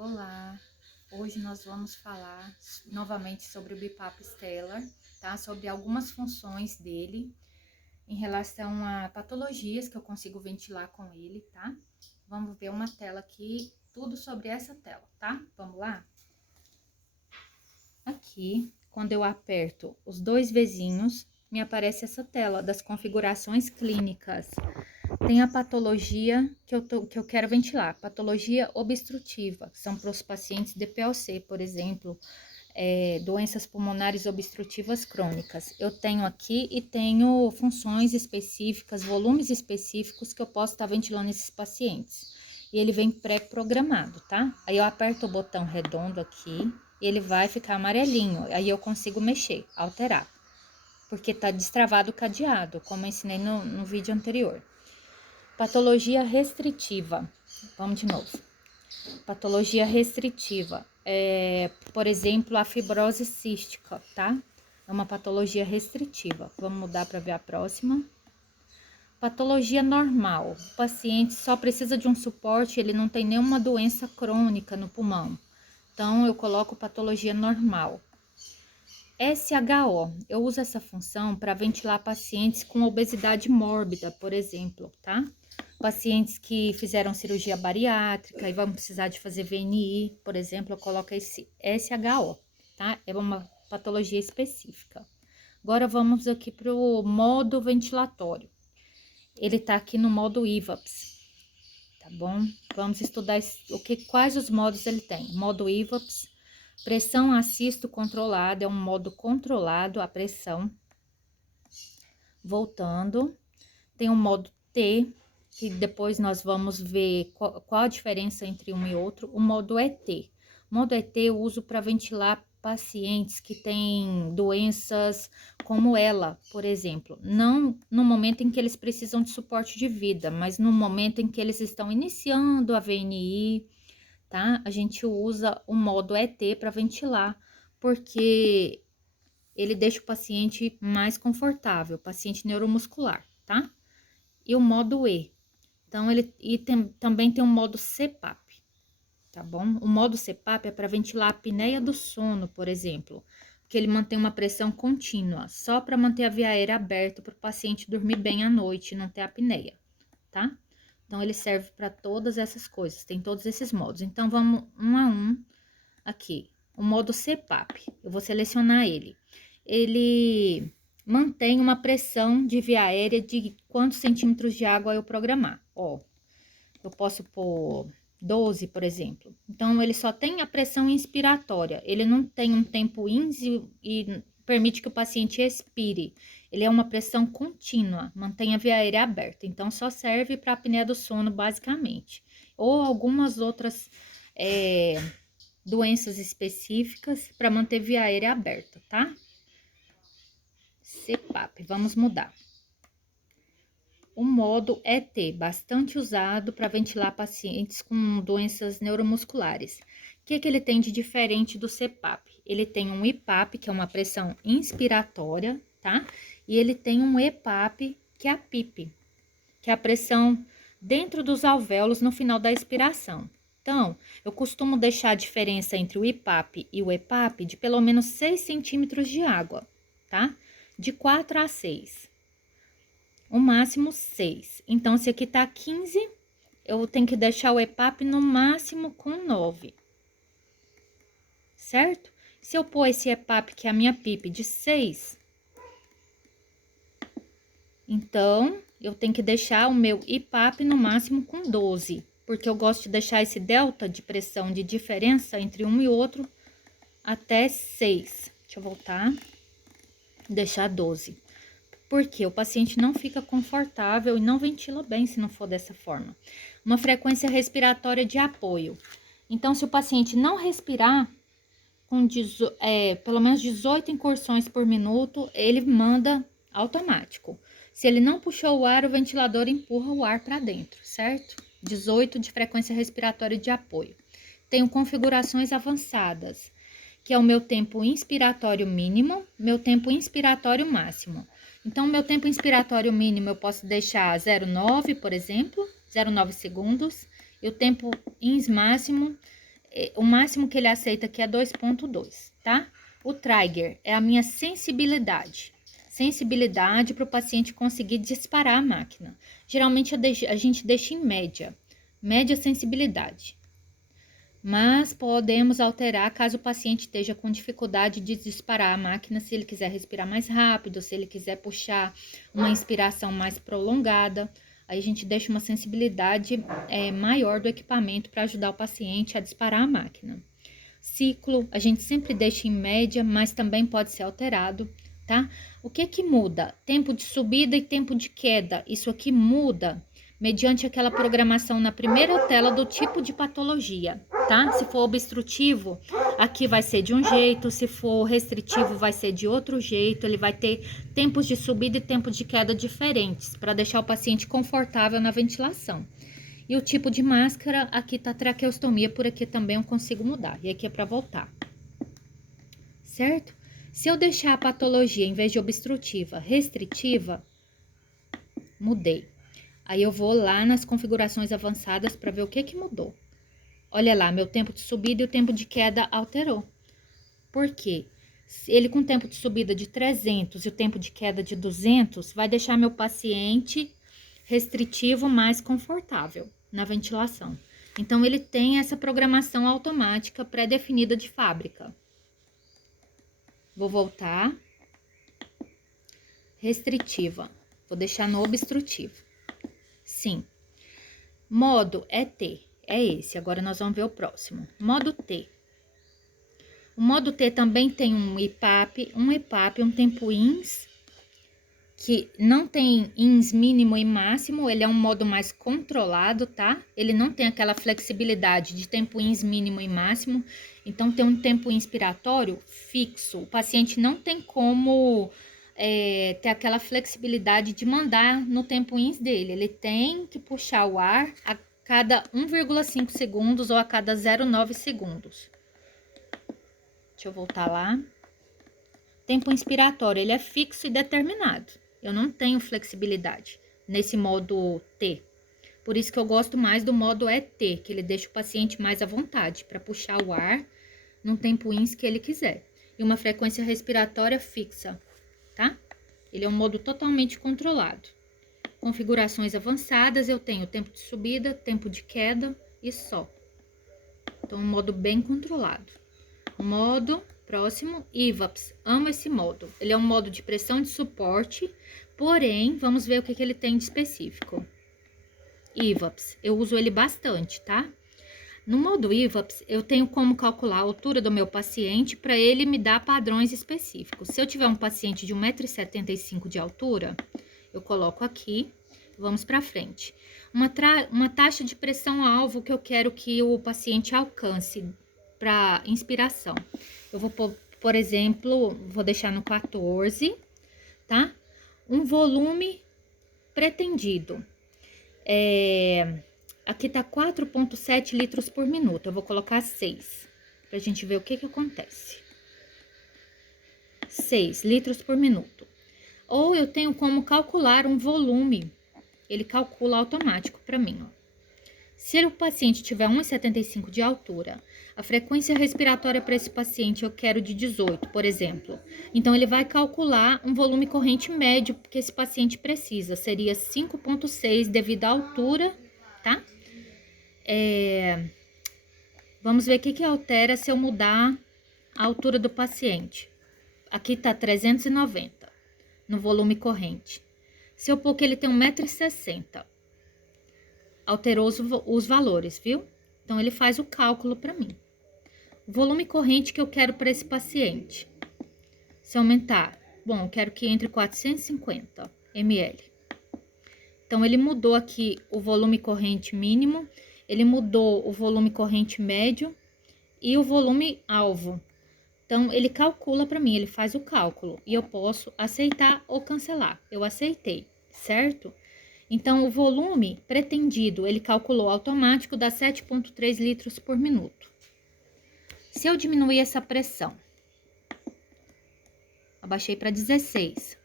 Olá, hoje nós vamos falar novamente sobre o BiPAP Stellar, tá? Sobre algumas funções dele em relação a patologias que eu consigo ventilar com ele, tá? Vamos ver uma tela aqui, tudo sobre essa tela, tá? Vamos lá? Aqui, quando eu aperto os dois vezinhos, me aparece essa tela das configurações clínicas. Tem a patologia que eu quero ventilar, patologia obstrutiva, que são para os pacientes de POC, por exemplo, doenças pulmonares obstrutivas crônicas. Eu tenho aqui e tenho funções específicas, volumes específicos que eu posso estar ventilando esses pacientes. E ele vem pré-programado, tá? Aí eu aperto o botão redondo aqui, e ele vai ficar amarelinho, aí eu consigo mexer, alterar, porque tá destravado o cadeado, como eu ensinei no vídeo anterior. Patologia restritiva. Vamos de novo. Patologia restritiva. Por exemplo, a fibrose cística, tá? É uma patologia restritiva. Vamos mudar para ver a próxima. Patologia normal. O paciente só precisa de um suporte, ele não tem nenhuma doença crônica no pulmão. Então, eu coloco patologia normal. SHO, eu uso essa função para ventilar pacientes com obesidade mórbida, por exemplo, tá? Pacientes que fizeram cirurgia bariátrica e vão precisar de fazer VNI, por exemplo, eu coloco esse SHO, tá? É uma patologia específica. Agora vamos aqui para o modo ventilatório. Ele tá aqui no modo IVAPS, tá bom? Vamos estudar quais os modos ele tem. Modo IVAPS. Pressão assisto controlada, é um modo controlado a pressão. Voltando, tem o modo T, que depois nós vamos ver qual a diferença entre um e outro. O modo ET. O modo ET eu uso para ventilar pacientes que têm doenças como ela, por exemplo. Não no momento em que eles precisam de suporte de vida, mas no momento em que eles estão iniciando a VNI, tá? A gente usa o modo ET para ventilar, porque ele deixa o paciente mais confortável, paciente neuromuscular, tá? E o modo E. Então, também tem o modo CPAP, tá bom? O modo CPAP é para ventilar a apneia do sono, por exemplo, porque ele mantém uma pressão contínua, só para manter a via aérea aberta para o paciente dormir bem à noite e não ter apneia, tá? Então, ele serve para todas essas coisas, tem todos esses modos. Então, vamos um a um aqui. O modo CPAP, eu vou selecionar ele. Ele mantém uma pressão de via aérea de quantos centímetros de água eu programar. Ó, eu posso pôr 12, por exemplo. Então, ele só tem a pressão inspiratória. Ele não tem um tempo índice e permite que o paciente expire. Ele é uma pressão contínua, mantém a via aérea aberta. Então, só serve para apneia do sono, basicamente. Ou algumas outras doenças específicas para manter via aérea aberta, tá? CPAP, vamos mudar. O modo ET, bastante usado para ventilar pacientes com doenças neuromusculares. O que ele tem de diferente do CPAP? Ele tem um IPAP, que é uma pressão inspiratória, tá? E ele tem um EPAP, que é a PIP, que é a pressão dentro dos alvéolos no final da expiração. Então, eu costumo deixar a diferença entre o IPAP e o EPAP de pelo menos 6 centímetros de água, tá? De 4 a 6. O máximo 6. Então, se aqui tá 15, eu tenho que deixar o EPAP no máximo com 9. Certo? Se eu pôr esse EPAP, que é a minha PIP, de 6, então, eu tenho que deixar o meu IPAP no máximo com 12, porque eu gosto de deixar esse delta de pressão de diferença entre um e outro até 6. Deixa eu voltar. Deixar 12. Porque o paciente não fica confortável e não ventila bem se não for dessa forma. Uma frequência respiratória de apoio. Então, se o paciente não respirar com pelo menos 18 incursões por minuto, ele manda automático. Se ele não puxou o ar, o ventilador empurra o ar para dentro, certo? 18 de frequência respiratória de apoio. Tenho configurações avançadas, que é o meu tempo inspiratório mínimo, meu tempo inspiratório máximo. Então, meu tempo inspiratório mínimo eu posso deixar 0,9, por exemplo, 0,9 segundos. E o tempo ins máximo O máximo que ele aceita aqui é 2,2, tá? O trigger é a minha sensibilidade. Sensibilidade para o paciente conseguir disparar a máquina. Geralmente a gente deixa em média. Média sensibilidade. Mas podemos alterar caso o paciente esteja com dificuldade de disparar a máquina, se ele quiser respirar mais rápido, se ele quiser puxar uma inspiração mais prolongada. Aí a gente deixa uma sensibilidade maior do equipamento para ajudar o paciente a disparar a máquina. Ciclo, a gente sempre deixa em média, mas também pode ser alterado, tá? O que muda? Tempo de subida e tempo de queda. Isso aqui muda mediante aquela programação na primeira tela do tipo de patologia, tá? Se for obstrutivo, aqui vai ser de um jeito, se for restritivo, vai ser de outro jeito. Ele vai ter tempos de subida e tempos de queda diferentes, para deixar o paciente confortável na ventilação. E o tipo de máscara, aqui tá traqueostomia, por aqui também eu consigo mudar. E aqui é para voltar. Certo? Se eu deixar a patologia, em vez de obstrutiva, restritiva, mudei. Aí eu vou lá nas configurações avançadas para ver o que mudou. Olha lá, meu tempo de subida e o tempo de queda alterou. Por quê? Ele com tempo de subida de 300 e o tempo de queda de 200, vai deixar meu paciente restritivo mais confortável na ventilação. Então, ele tem essa programação automática pré-definida de fábrica. Vou voltar. Restritiva. Vou deixar no obstrutivo. Sim. Modo é T. É esse. Agora, nós vamos ver o próximo. Modo T. O modo T também tem um EPAP, um tempo INS, que não tem INS mínimo e máximo, ele é um modo mais controlado, tá? Ele não tem aquela flexibilidade de tempo INS mínimo e máximo, então tem um tempo inspiratório fixo. O paciente não tem como ter aquela flexibilidade de mandar no tempo INS dele, ele tem que puxar o ar a cada 1,5 segundos ou a cada 0,9 segundos. Deixa eu voltar lá. Tempo inspiratório, ele é fixo e determinado. Eu não tenho flexibilidade nesse modo T. Por isso que eu gosto mais do modo ET, que ele deixa o paciente mais à vontade para puxar o ar num tempo INS que ele quiser. E uma frequência respiratória fixa, tá? Ele é um modo totalmente controlado. Configurações avançadas, eu tenho tempo de subida, tempo de queda e só. Então, um modo bem controlado. Modo próximo, IVAPS. Amo esse modo. Ele é um modo de pressão de suporte, porém, vamos ver o que ele tem de específico. IVAPS, eu uso ele bastante, tá? No modo IVAPS, eu tenho como calcular a altura do meu paciente para ele me dar padrões específicos. Se eu tiver um paciente de 1,75 m de altura, eu coloco aqui, vamos para frente. Uma taxa de pressão-alvo que eu quero que o paciente alcance para inspiração. Eu vou, por exemplo, vou deixar no 14, tá? Um volume pretendido. Aqui tá 4,7 litros por minuto. Eu vou colocar 6, pra gente ver o que acontece. 6 litros por minuto. Ou eu tenho como calcular um volume. Ele calcula automático para mim, ó. Se o paciente tiver 1,75 m de altura, a frequência respiratória para esse paciente eu quero de 18, por exemplo. Então, ele vai calcular um volume corrente médio que esse paciente precisa. Seria 5,6 devido à altura, tá? Vamos ver o que altera se eu mudar a altura do paciente. Aqui tá 390 no volume corrente. Se eu pôr que ele tem 1,60 m, alterou os valores, viu? Então, ele faz o cálculo para mim. O volume corrente que eu quero para esse paciente. Se aumentar, bom, eu quero que entre 450 ml. Então, ele mudou aqui o volume corrente mínimo, ele mudou o volume corrente médio e o volume alvo. Então, ele calcula para mim, ele faz o cálculo e eu posso aceitar ou cancelar. Eu aceitei, certo? Então, o volume pretendido, ele calculou automático, dá 7,3 litros por minuto. Se eu diminuir essa pressão, abaixei para 16.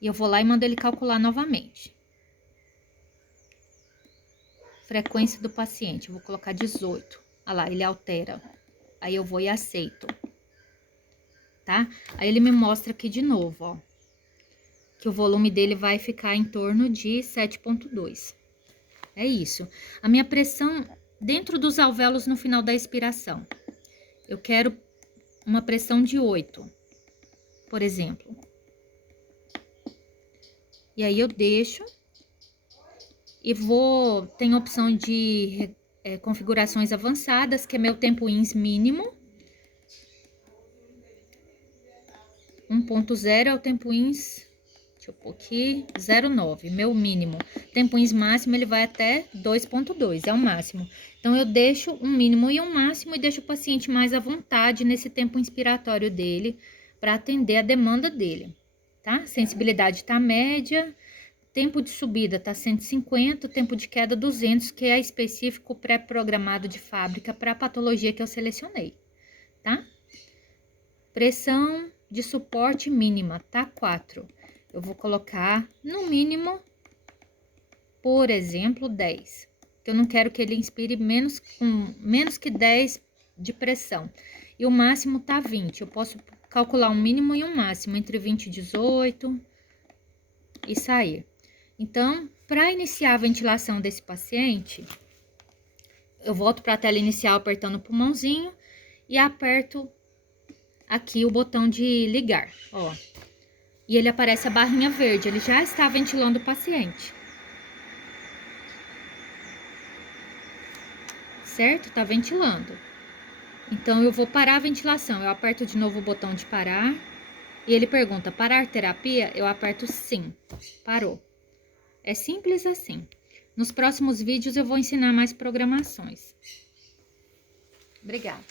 E eu vou lá e mando ele calcular novamente. Frequência do paciente, eu vou colocar 18. Olha lá, ele altera. Aí eu vou e aceito. Tá? Aí ele me mostra aqui de novo, ó. Que o volume dele vai ficar em torno de 7,2. É isso. A minha pressão dentro dos alvéolos no final da expiração. Eu quero uma pressão de 8, por exemplo. E aí eu deixo e vou... Tem a opção de configurações avançadas, que é meu tempo ins mínimo. 1.0 é o tempo ins... Deixa eu pôr aqui, 0,9, meu mínimo. Tempo ins máximo, ele vai até 2,2, é o máximo. Então, eu deixo um mínimo e um máximo e deixo o paciente mais à vontade nesse tempo inspiratório dele, para atender a demanda dele, tá? Sensibilidade tá média, tempo de subida tá 150, tempo de queda 200, que é específico pré-programado de fábrica para a patologia que eu selecionei, tá? Pressão de suporte mínima, tá 4. Eu vou colocar, no mínimo, por exemplo, 10. Eu não quero que ele inspire menos que 10 de pressão. E o máximo tá 20. Eu posso calcular um mínimo e um máximo, entre 20 e 18, e sair. Então, para iniciar a ventilação desse paciente, eu volto para a tela inicial apertando o pulmãozinho e aperto aqui o botão de ligar, ó. E ele aparece a barrinha verde, ele já está ventilando o paciente. Certo? Tá ventilando. Então, eu vou parar a ventilação. Eu aperto de novo o botão de parar. E ele pergunta, parar terapia? Eu aperto sim. Parou. É simples assim. Nos próximos vídeos eu vou ensinar mais programações. Obrigada.